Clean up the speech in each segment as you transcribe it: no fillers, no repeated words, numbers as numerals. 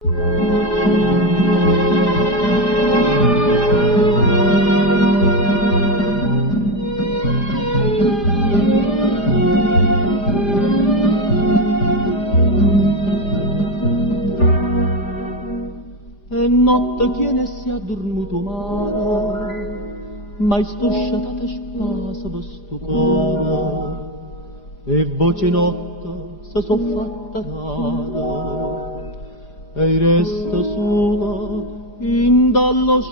Notte tiene si ha dormito mare, mai stosciatate spasa per sto cuore, e voce notte se so fatta rara, e resta sola in dall'oscurità.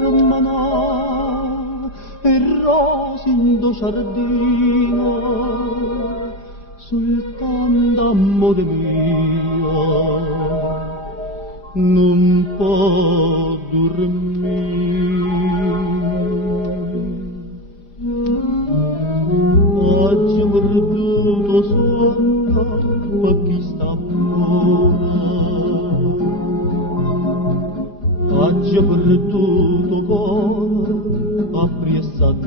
Dorma no, e rose in do giardino, soltanto amore mio, non può dormire. Oggi ho perduto sonno per chi sta fuori, oggi ho perduto cuore appresso a te.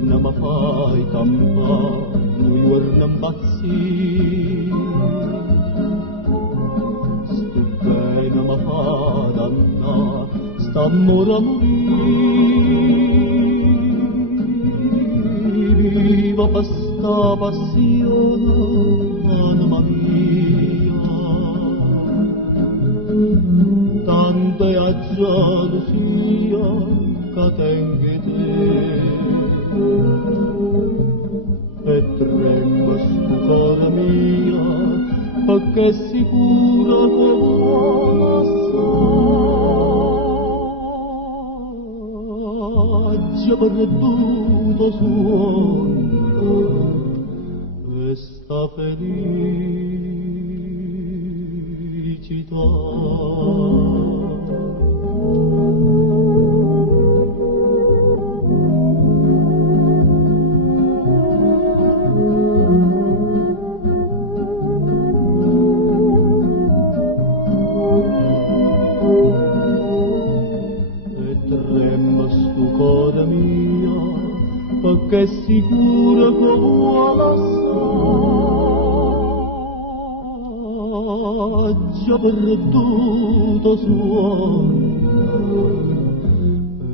Non mi fai campare, non guarda impazzire, sto bene mi fa dannare, st'amore a morire, viva per sta passione, anima mia, tanto è a gelosia che tengo te. E trema sto cuore mia, perché è sicura che vuole assai. Oggi ho perduto sonno e sta felicità. Perché è sicura che vuole assai. Oggi ho perduto sonno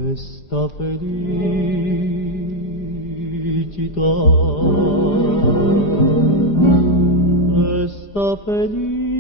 e sta felicità, resta felice.